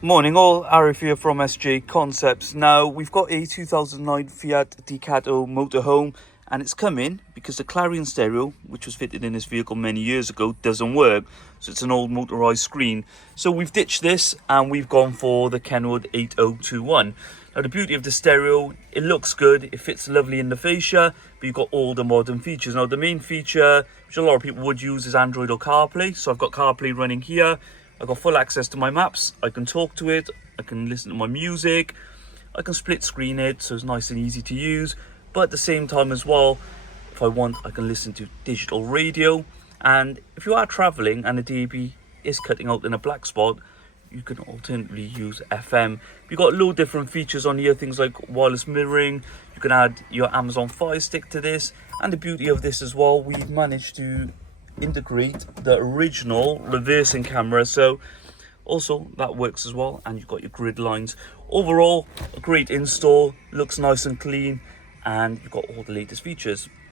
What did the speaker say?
Morning all, Arif here from SJ Concepts. Now we've got a 2009 Fiat Ducato Motorhome, and it's come in because the Clarion stereo, which was fitted in this vehicle many years ago, doesn't work. So it's an old motorized screen. So we've ditched this and we've gone for the Kenwood 8021. Now the beauty of the stereo, it looks good, it fits lovely in the fascia, but you've got all the modern features. Now the main feature, which a lot of people would use, is Android or CarPlay. So I've got CarPlay running here. I've got full access to my maps, I can talk to it, I can listen to my music, I can split screen it so it's nice and easy to use, but at the same time as well, if I want, I can listen to digital radio. And if you are travelling and the DAB is cutting out in a black spot, you can alternatively use FM. You've got a load of different features on here, things like wireless mirroring, you can add your Amazon Fire Stick to this, and the beauty of this as well, we've managed to integrate the original reversing camera, so also that works as well, and you've got your grid lines. Overall, a great install, looks nice and clean, and you've got all the latest features.